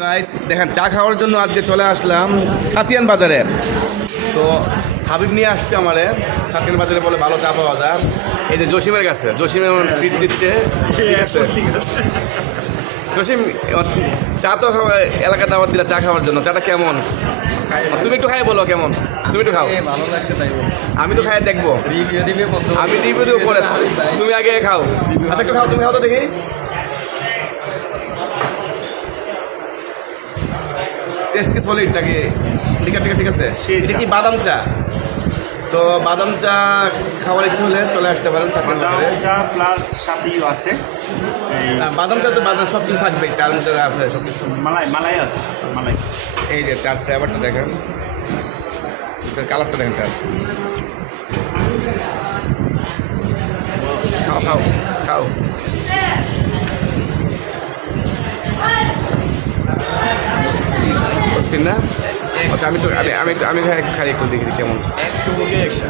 Guys দেখেন চা খাওয়ার জন্য আজকে চলে আসলাম ছাতিয়ান বাজারে। তো হাবিব নিয়ে আসছে আমারে ছাতিয়ান বাজারে, বলে ভালো চা পাওয়া যায়। এই যে জসিমের কাছে, জসিম এমন ট্রিট দিচ্ছে। ঠিক আছে জসিম, চা তো এলাকা দাওয়াত দিলা চা খাওয়ার জন্য, চাটা কেমন? তুমি একটু খাই বলো কেমন, তুমি একটু খাও। ভালো লাগছে তাই বলছি। আমি তো খাই দেখবো, রিভিউ দিবে প্রথম। আমি রিভিউ দেবো পরে, তুমি আগে খাও। আচ্ছা একটু খাও, তুমি খাও তো দেখি। টেস্ট কি সলিড নাকি? ঠিক আছে ঠিক আছে। এটা কি বাদাম চা? তো বাদাম চা খাওয়ার ইচ্ছে হলে চলে আসতে পারেন ছাতিয়ান বাজারে। বাদাম চা প্লাস সাথেও আছে না, বাদাম চা তো বাদাম সব কিছু থাকবে, চার মধ্যে আছে সব কিছু। মালাই মালাই আছে মালাই। এই যে চার ফ্লেভারটা দেখেন, কালারটা দেখেন চার। খাও খাও খাও। অস্থির না? আচ্ছা আমি তো আমি খাই একটু দেখি কেমন। এক চুমুকে একশো।